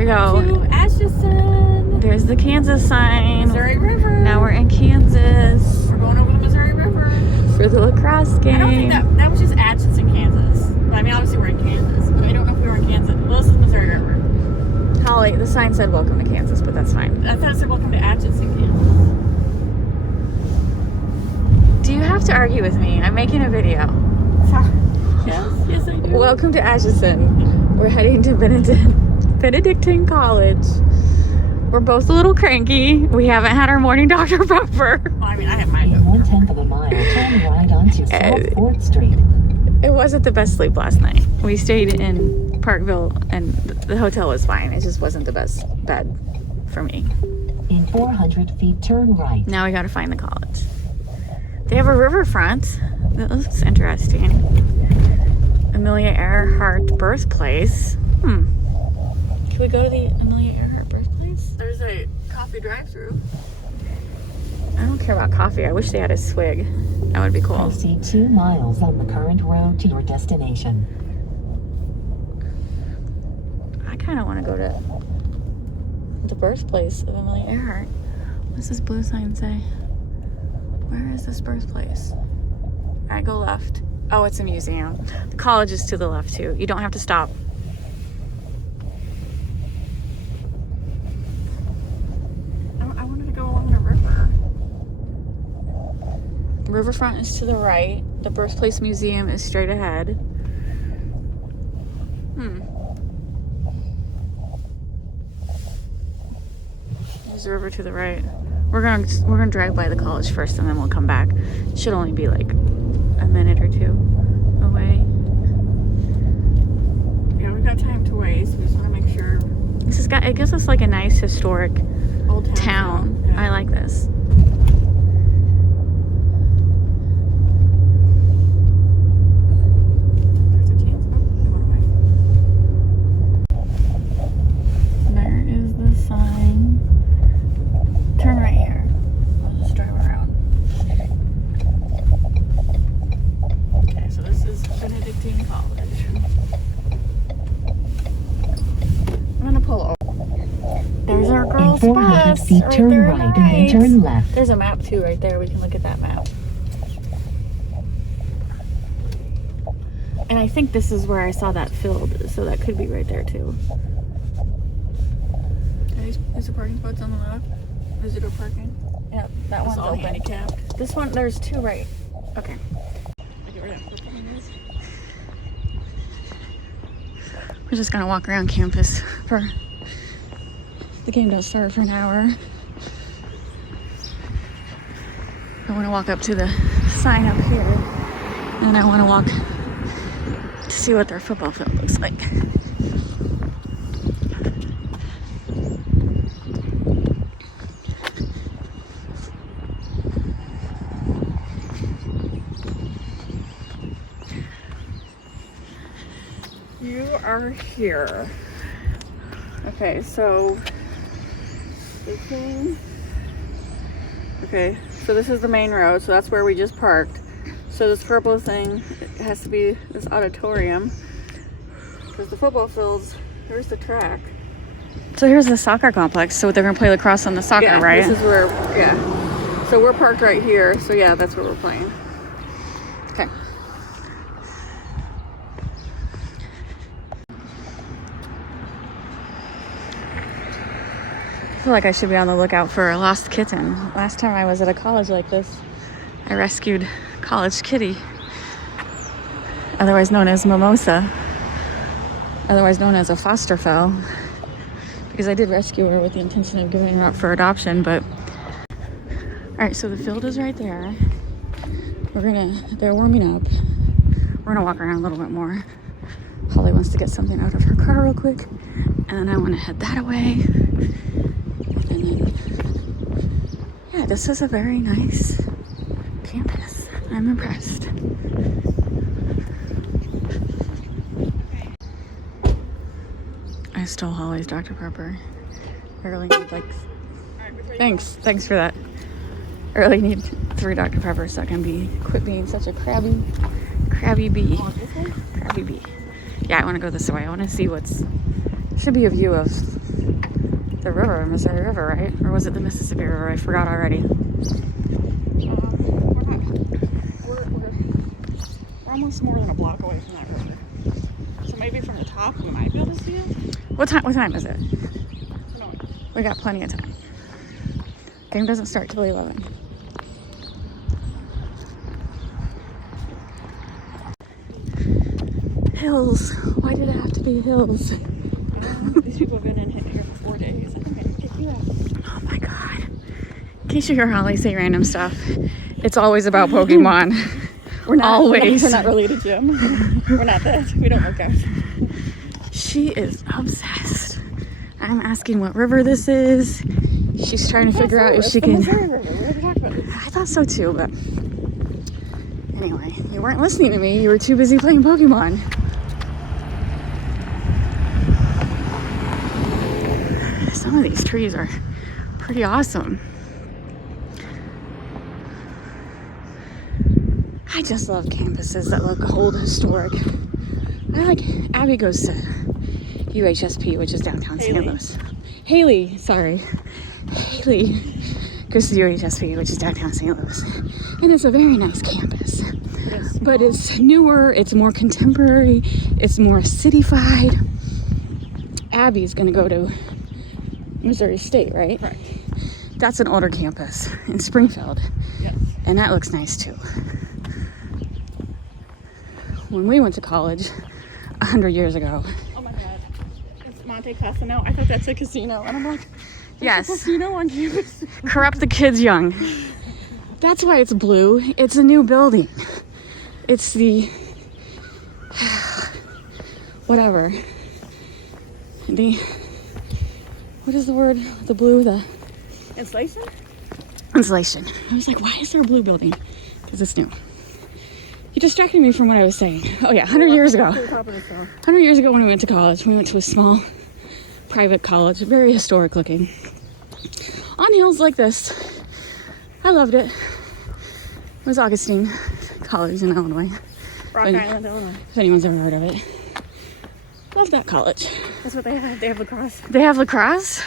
we go. To Atchison. There's the Kansas sign. Missouri River. Now we're in Kansas. We're going over the Missouri River. For the lacrosse game. I don't think that was just Atchison, Kansas. But I mean, obviously we're in Kansas. But I don't know if we were in Kansas. Well, this is Missouri River. Holly, the sign said welcome to Kansas, but that's fine. I thought it said welcome to Atchison, Kansas. Do you have to argue with me? I'm making a video. Yes, I do. Welcome to Atchison. We're heading to Benedictine College. We're both a little cranky. We haven't had our morning Dr. Pepper. Well, I mean, I have mine. In 1/10 of a mile, turn right onto South 4th Street. It wasn't the best sleep last night. We stayed in Parkville and the hotel was fine. It just wasn't the best bed for me. In 400 feet, turn right. Now we gotta find the college. They have a riverfront. That looks interesting. Amelia Earhart birthplace. Can we go to the Amelia Earhart birthplace? There's a coffee drive-thru. I don't care about coffee. I wish they had a swig. That would be cool. Proceed 2 miles on the current road to your destination. I kind of want to go to the birthplace of Amelia Earhart. What's this blue sign say? Where is this birthplace? I go left. Oh, it's a museum. The college is to the left too. You don't have to stop. I wanted to go along the river. Riverfront is to the right. The birthplace museum is straight ahead. There's the river to the right. We're gonna drive by the college first and then we'll come back. It should only be like a minute or two away. Yeah, we've got time to waste. We just want to make sure. It gives us like a nice historic Old town. Yeah. I like this. There's a chance. Oh, we went away. There is the sign. Turn right here. We'll just drive around. Okay, so this is Benedictine College. I'm gonna pull over. There's our In girls' 400 bus. feet, Right turn there right on and the then turn left. There's a map too right there. We can look at that map. And I think this is where I saw that field, so that could be right there too. Is the parking spots on the left? Visitor parking? Yeah, that It's one's all open. handicapped. This one, there's two right. Okay. We're just gonna walk around campus for the game. Don't start for an hour. I want to walk up to the sign up here, and I want to walk to see what their football field looks like. You are here. Okay, so this is the main road, so that's where we just parked. So this purple thing, it has to be this auditorium, because the football fields, there's the track. So here's the soccer complex. So they're gonna play lacrosse on the soccer, Yeah, right? this is where, yeah. So we're parked right here, so yeah, that's where we're playing. Okay. I feel like I should be on the lookout for a lost kitten. Last time I was at a college like this, I rescued college kitty, otherwise known as Mimosa, otherwise known as a foster fowl, because I did rescue her with the intention of giving her up for adoption. But all right, so the field is right there. They're warming up. We're gonna walk around a little bit more. Holly wants to get something out of her car real quick, and then I want to head that way. And then, yeah, this is a very nice campus. I'm impressed. I stole Holly's Dr. Pepper. I really need thanks for that. I really need 3 Dr. Peppers so I can quit being such a crabby bee. Crabby bee. Yeah, I want to go this way. I want to see should be a view of The river, Missouri River, right? Or was it the Mississippi River? I forgot already. We're almost more than a block away from that river. So maybe from the top we might be able to see it. What time is it? No. We got plenty of time. Game doesn't start till 11. Hills. Why did it have to be hills? These people have been in here for 4 days. I think I can pick you up. Oh my god. In case you hear Holly say random stuff, it's always about Pokemon. We're not Always. We're not related, Jim. We're not that. We don't work out. She is obsessed. I'm asking what river this is. She's trying to figure out if she can. Missouri River. We already talked about it. I thought so too, but anyway, you weren't listening to me. You were too busy playing Pokemon. Some of these trees are pretty awesome. I just love campuses that look old, historic. Abby goes to UHSP, which is downtown St. Louis. Haley goes to UHSP, which is downtown St. Louis. And it's a very nice campus. But it's newer, it's more contemporary, it's more cityfied. Abby's gonna go to Missouri State, right? Correct. That's an older campus in Springfield. Yes. And that looks nice too. When we went to college 100 years ago. Oh my god. It's Monte Casino. I thought that's a casino. And I'm like, Yes. a casino on campus. Corrupt the kids young. That's why it's blue. It's a new building. It's the whatever. What is the word? The blue, the Insulation? insulation. I was like, why is there a blue building? Because it's new. You distracted me from what I was saying. Oh yeah, 100 years ago. 100 years ago when we went to college, we went to a small private college, very historic looking. On hills like this. I loved it. It was Augustine College in Illinois. Rock Island, Illinois. If anyone's ever heard of it. Love that college. That's what they have. They have lacrosse. They have lacrosse?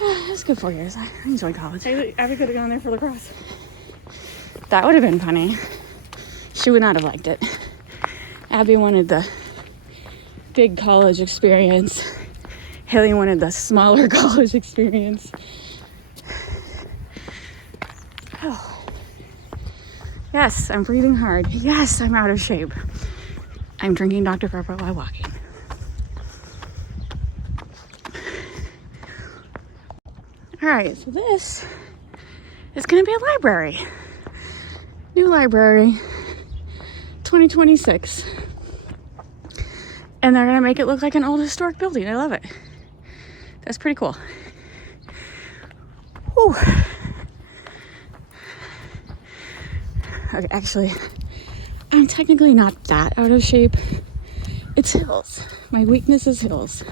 It was good 4 years. I enjoyed college. Abby could have gone there for lacrosse. That would have been funny. She would not have liked it. Abby wanted the big college experience. Haley wanted the smaller college experience. Oh. Yes, I'm breathing hard. Yes, I'm out of shape. I'm drinking Dr. Pepper while walking. All right, so this is going to be a library. New library, 2026. And they're going to make it look like an old historic building. I love it. That's pretty cool. Whew. Okay, actually, I'm technically not that out of shape. It's hills. My weakness is hills.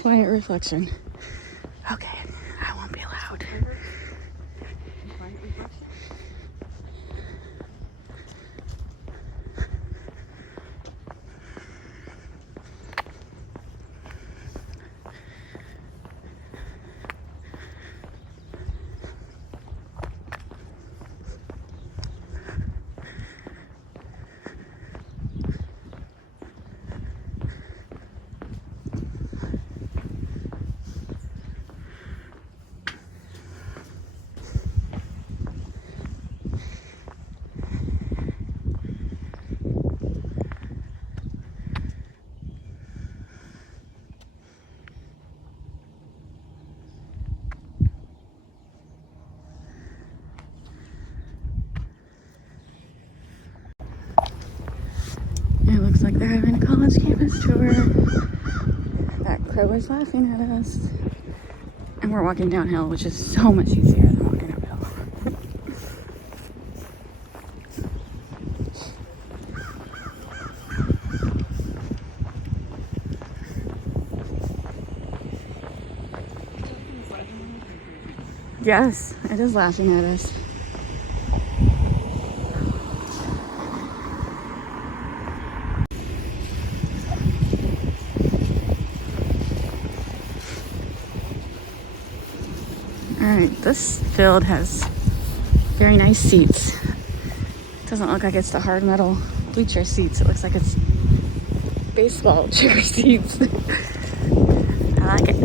Quiet reflection. Okay, I won't be loud. It looks like they're having a college campus tour. That crow is laughing at us. And we're walking downhill, which is so much easier than walking uphill. Yes, it is laughing at us. Alright, this field has very nice seats. Doesn't look like it's the hard metal bleacher seats. It looks like it's baseball chair seats. I like it.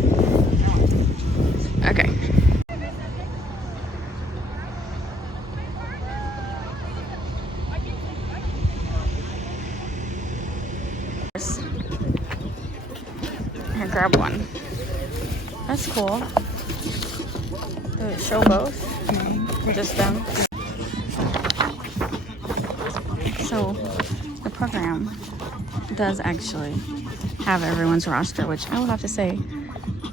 Okay. Here, grab one. That's cool. Does it show both? Just them. So the program does actually have everyone's roster, which I will have to say,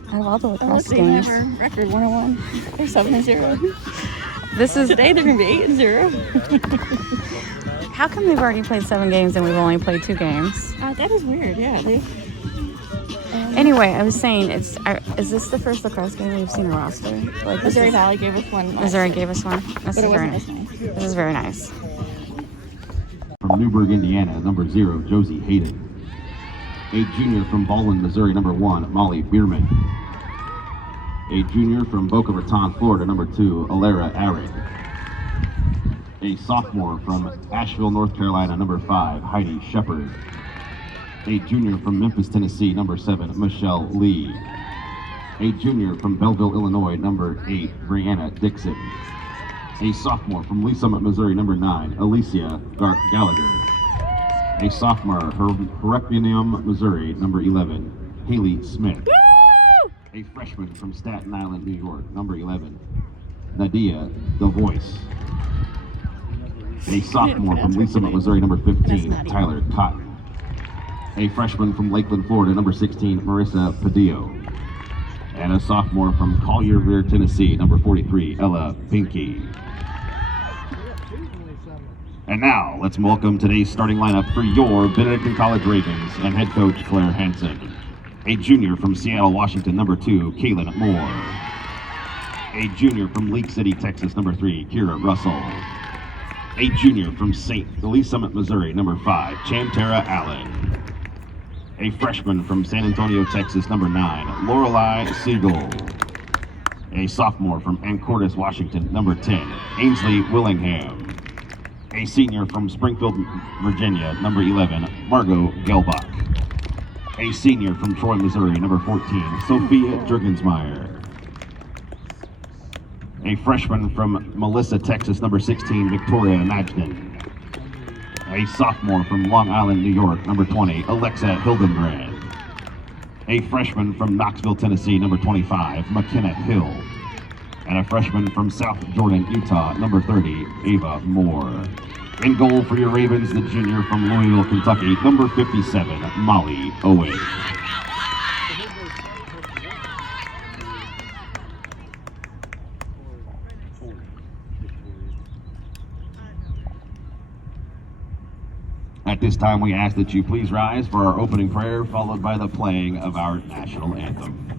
out of all the lacrosse games, record 101. They're 7-0. this is Today they're gonna be 8-0. how come they've already played 7 games and we've only played 2 games? That is weird. Yeah, they. Anyway, I was saying, is this the first lacrosse game we've seen a roster? Like Missouri Valley gave us one. Missouri gave us one. This But is it very wasn't nice. this nice. This is very nice. From Newburgh, Indiana, number 0, Josie Hayden. A junior from Baldwin, Missouri, number 1, Molly Bierman. A junior from Boca Raton, Florida, number 2, Alara Arid. A sophomore from Asheville, North Carolina, number 5, Heidi Shepard. A junior from Memphis, Tennessee, number 7, Michelle Lee. A junior from Belleville, Illinois, number 8, Brianna Dixon. A sophomore from Lee Summit, Missouri, number 9, Alicia Gallagher. A sophomore from Herculaneum, Missouri, number 11, Haley Smith. A freshman from Staten Island, New York, number 11, Nadia The Voice. A sophomore from Lee Summit, Missouri, number 15, Tyler Cotton. A freshman from Lakeland, Florida, number 16, Marissa Padillo. And a sophomore from Collierville, Tennessee, number 43, Ella Pinky. And now, let's welcome today's starting lineup for your Benedictine College Ravens and head coach Claire Hansen. A junior from Seattle, Washington, number 2, Kaylin Moore. A junior from Leak City, Texas, number 3, Kira Russell. A junior from St. Lee Summit, Missouri, number 5, Chantera Allen. A freshman from San Antonio, Texas, number 9, Lorelei Siegel. A sophomore from Anacortes, Washington, number 10, Ainsley Willingham. A senior from Springfield, Virginia, number 11, Margot Gelbach. A senior from Troy, Missouri, number 14, Sophia Jurgensmeyer. A freshman from Melissa, Texas, number 16, Victoria Magden. A sophomore from Long Island, New York, number 20, Alexa Hildenbrand. A freshman from Knoxville, Tennessee, number 25, McKenna Hill. And a freshman from South Jordan, Utah, number 30, Ava Moore. In goal for your Ravens, the junior from Louisville, Kentucky, number 57, Molly Owen. At this time, we ask that you please rise for our opening prayer, followed by the playing of our national anthem.